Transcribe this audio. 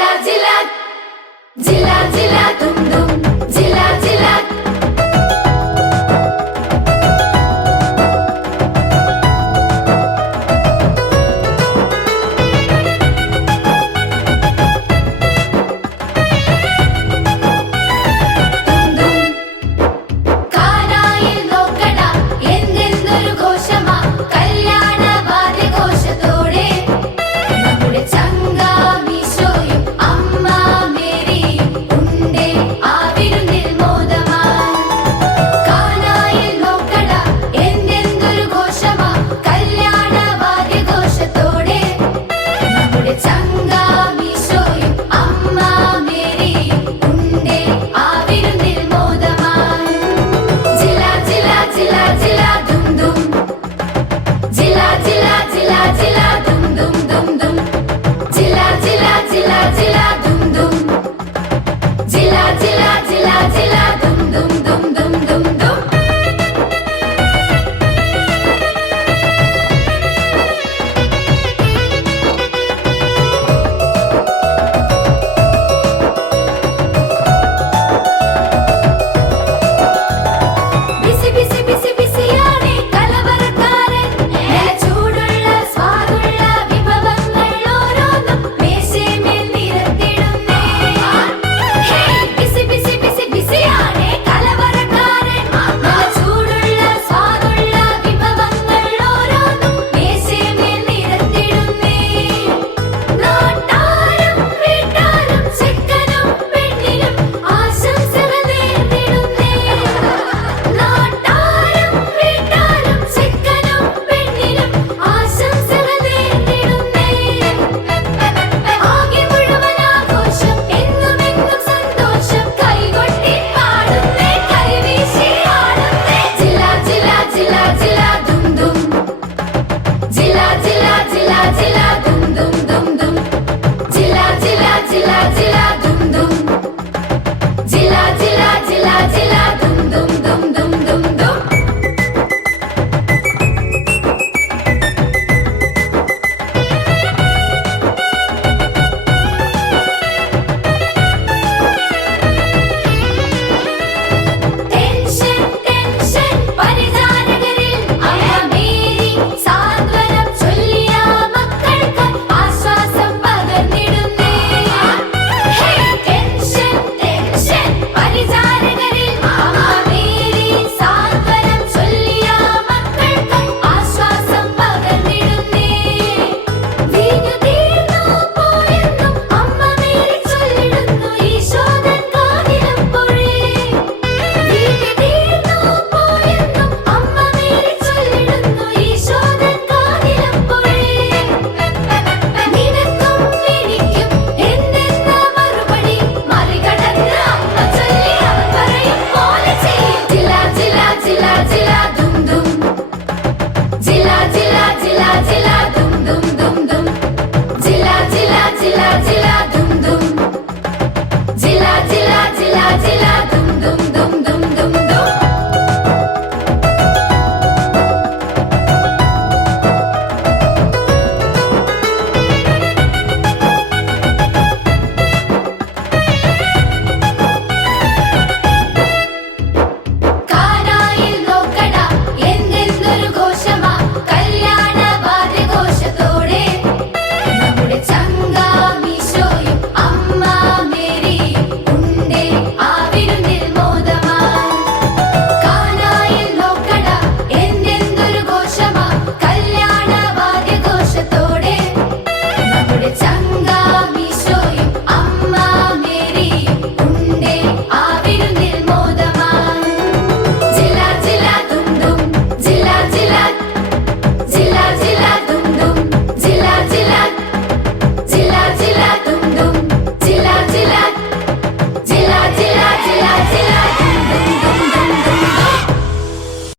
जिला जिला जिला जिला धुम धुम जिला जिला 起来。